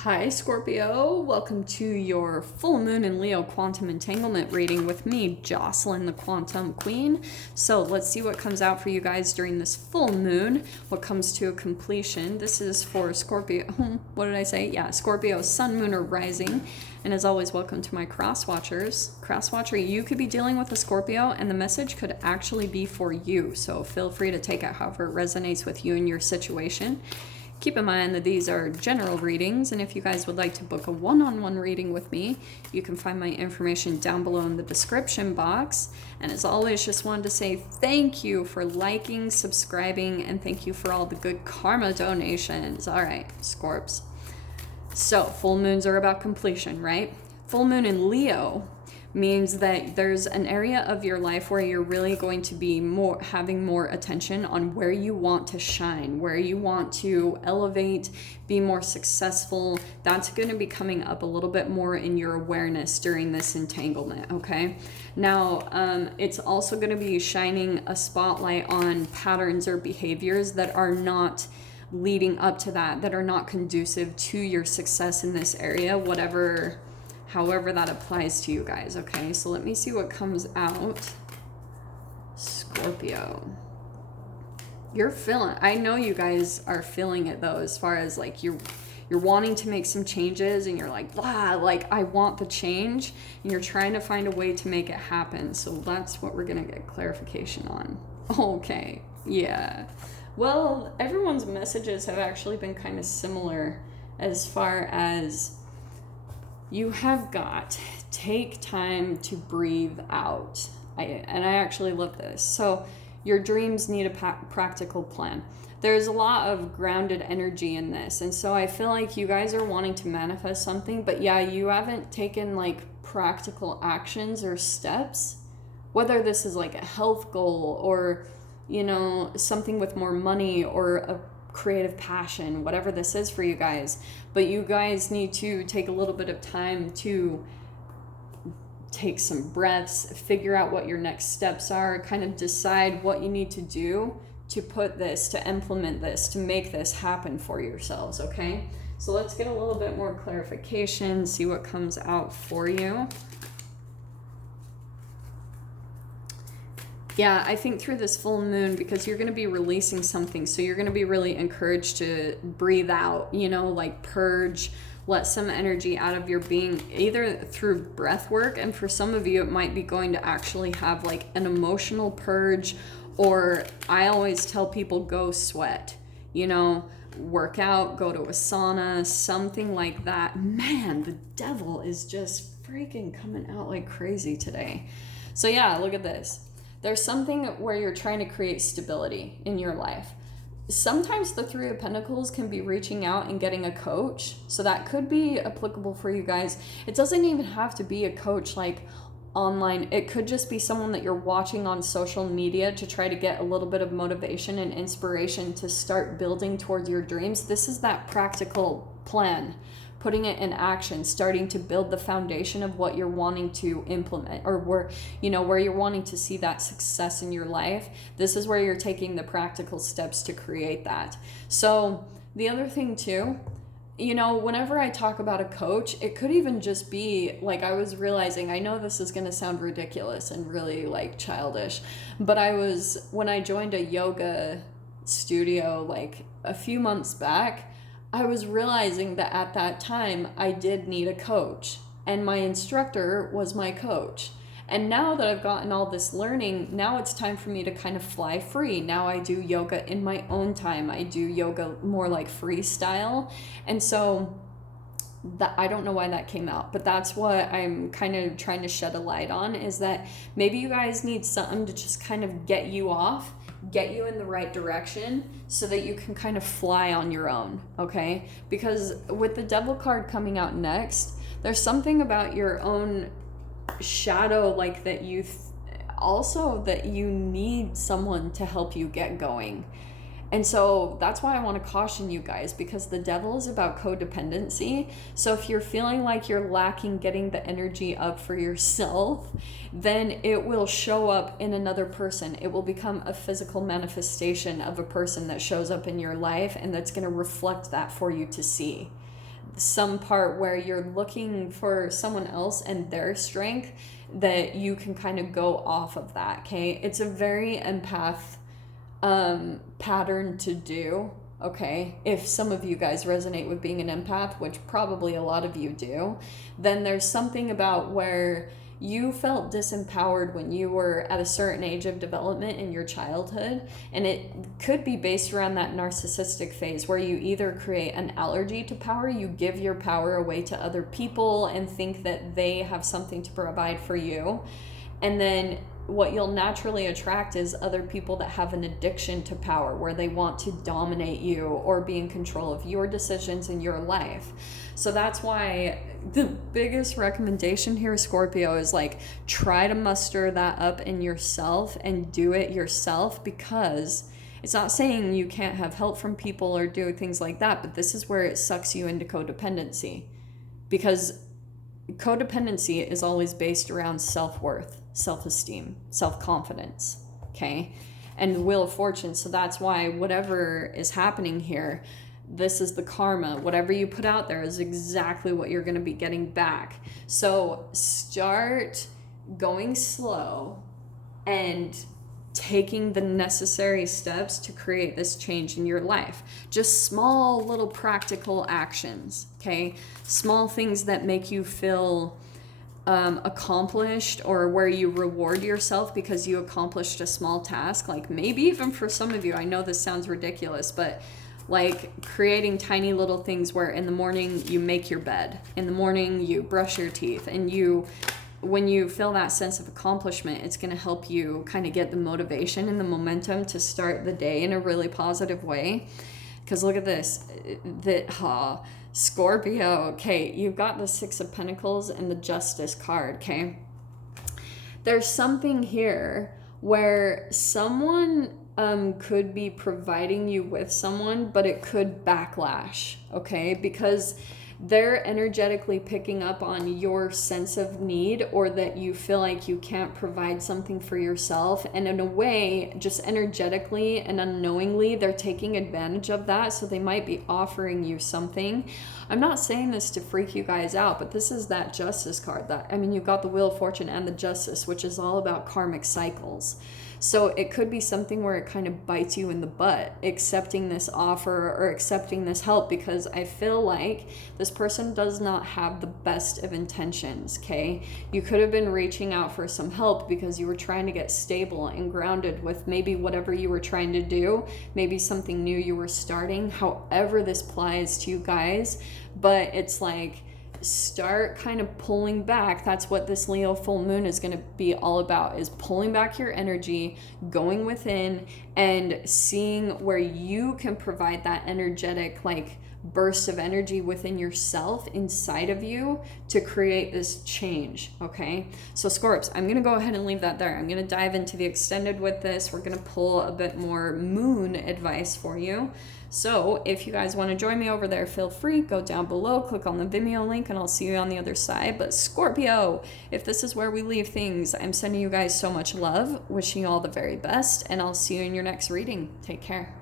Hi, Scorpio. Welcome to your full moon in Leo quantum entanglement reading with me, Jocelyn, the Quantum Queen. So let's see what comes out for you guys during this full moon, what comes to a completion. This is for Scorpio. What did I say? Yeah, Scorpio, sun, moon, or rising. And as always, welcome to my cross watchers. Cross watcher, you could be dealing with a Scorpio, and the message could actually be for you. So feel free to take it however it resonates with you and your situation. Keep in mind that these are general readings, and if you guys would like to book a one-on-one reading with me, you can find my information down below in the description box. And as always, just wanted to say thank you for liking, subscribing, and thank you for all the good karma donations. All right, Scorps. So full moons are about completion, right? Full moon in Leo means that there's an area of your life where you're really going to be having more attention on where you want to shine, where you want to elevate, be more successful. That's going to be coming up a little bit more in your awareness during this entanglement, okay? Now, it's also going to be shining a spotlight on patterns or behaviors that are not leading up to that are not conducive to your success in this area, however that applies to you guys, okay? So let me see what comes out. Scorpio. I know you guys are feeling it though, as far as like you're wanting to make some changes and you're like, like I want the change, and you're trying to find a way to make it happen. So that's what we're gonna get clarification on. Okay, yeah. Well, everyone's messages have actually been kind of similar as far as you have got take time to breathe out. I actually love this. So your dreams need a practical plan. There's a lot of grounded energy in this. And so I feel like you guys are wanting to manifest something, but yeah, you haven't taken like practical actions or steps, whether this is like a health goal or, you know, something with more money or a creative passion, whatever this is for you guys. But you guys need to take a little bit of time to take some breaths, figure out what your next steps are, kind of decide what you need to do to implement this, to make this happen for yourselves, okay? So let's get a little bit more clarification, see what comes out for you. Yeah, I think through this full moon, because you're going to be releasing something, so you're going to be really encouraged to breathe out, you know, like purge, let some energy out of your being, either through breath work, and for some of you, it might be going to actually have like an emotional purge, or I always tell people go sweat, you know, work out, go to a sauna, something like that. Man, the devil is just freaking coming out like crazy today. So yeah, look at this. There's something where you're trying to create stability in your life. Sometimes the Three of Pentacles can be reaching out and getting a coach. So that could be applicable for you guys. It doesn't even have to be a coach like online. It could just be someone that you're watching on social media to try to get a little bit of motivation and inspiration to start building towards your dreams. This is that practical plan, putting it in action, starting to build the foundation of what you're wanting to implement, or where you're wanting to see that success in your life. This is where you're taking the practical steps to create that. So the other thing too, you know, whenever I talk about a coach, it could even just be like, I was realizing, I know this is going to sound ridiculous and really like childish, but when I joined a yoga studio like a few months back, I was realizing that at that time I did need a coach, and my instructor was my coach. And now that I've gotten all this learning, now it's time for me to kind of fly free. Now I do yoga in my own time. I do yoga more like freestyle. And so I don't know why that came out, but that's what I'm kind of trying to shed a light on, is that maybe you guys need something to just kind of get you in the right direction so that you can kind of fly on your own, okay? Because with the Devil card coming out next, there's something about your own shadow, like that that you need someone to help you get going. And so that's why I want to caution you guys, because the Devil is about codependency. So if you're feeling like you're lacking getting the energy up for yourself, then it will show up in another person. It will become a physical manifestation of a person that shows up in your life, and that's going to reflect that for you to see. some part where you're looking for someone else and their strength, that you can kind of go off of that, okay? It's a very empath pattern to do, okay? If some of you guys resonate with being an empath, which probably a lot of you do, then there's something about where you felt disempowered when you were at a certain age of development in your childhood, and it could be based around that narcissistic phase where you either create an allergy to power, you give your power away to other people and think that they have something to provide for you, and then what you'll naturally attract is other people that have an addiction to power, where they want to dominate you or be in control of your decisions in your life. So that's why the biggest recommendation here, Scorpio, is like, try to muster that up in yourself and do it yourself, because it's not saying you can't have help from people or do things like that, but this is where it sucks you into codependency, because codependency is always based around self-worth, self-esteem, self-confidence, okay? And Wheel of Fortune. So that's why whatever is happening here, this is the karma. Whatever you put out there is exactly what you're going to be getting back. So start going slow and taking the necessary steps to create this change in your life. Just small little practical actions, okay? Small things that make you feel accomplished, or where you reward yourself because you accomplished a small task. Like maybe even for some of you, I know this sounds ridiculous, but like creating tiny little things where in the morning you make your bed, in the morning you brush your teeth, and when you feel that sense of accomplishment, it's going to help you kind of get the motivation and the momentum to start the day in a really positive way. Because look at this, Scorpio, okay, you've got the Six of Pentacles and the Justice card, okay? There's something here where someone could be providing you with someone, but it could backlash, okay? Because they're energetically picking up on your sense of need, or that you feel like you can't provide something for yourself. And in a way, just energetically and unknowingly, they're taking advantage of that. So they might be offering you something. I'm not saying this to freak you guys out, but this is that Justice card. You've got the Wheel of Fortune and the Justice, which is all about karmic cycles. So it could be something where it kind of bites you in the butt, accepting this offer or accepting this help, because I feel like this person does not have the best of intentions, okay? You could have been reaching out for some help because you were trying to get stable and grounded with maybe whatever you were trying to do, maybe something new you were starting, however this applies to you guys. But it's like, start kind of pulling back. That's what this Leo full moon is going to be all about, is pulling back your energy, going within and seeing where you can provide that energetic like burst of energy within yourself, inside of you, to create this change, okay? So Scorps, I'm going to go ahead and leave that there. I'm going to dive into the extended with this. We're going to pull a bit more moon advice for you. So if you guys want to join me over there, feel free, go down below, click on the Vimeo link, and I'll see you on the other side. But Scorpio, if this is where we leave things, I'm sending you guys so much love, wishing you all the very best, and I'll see you in your next reading. Take care.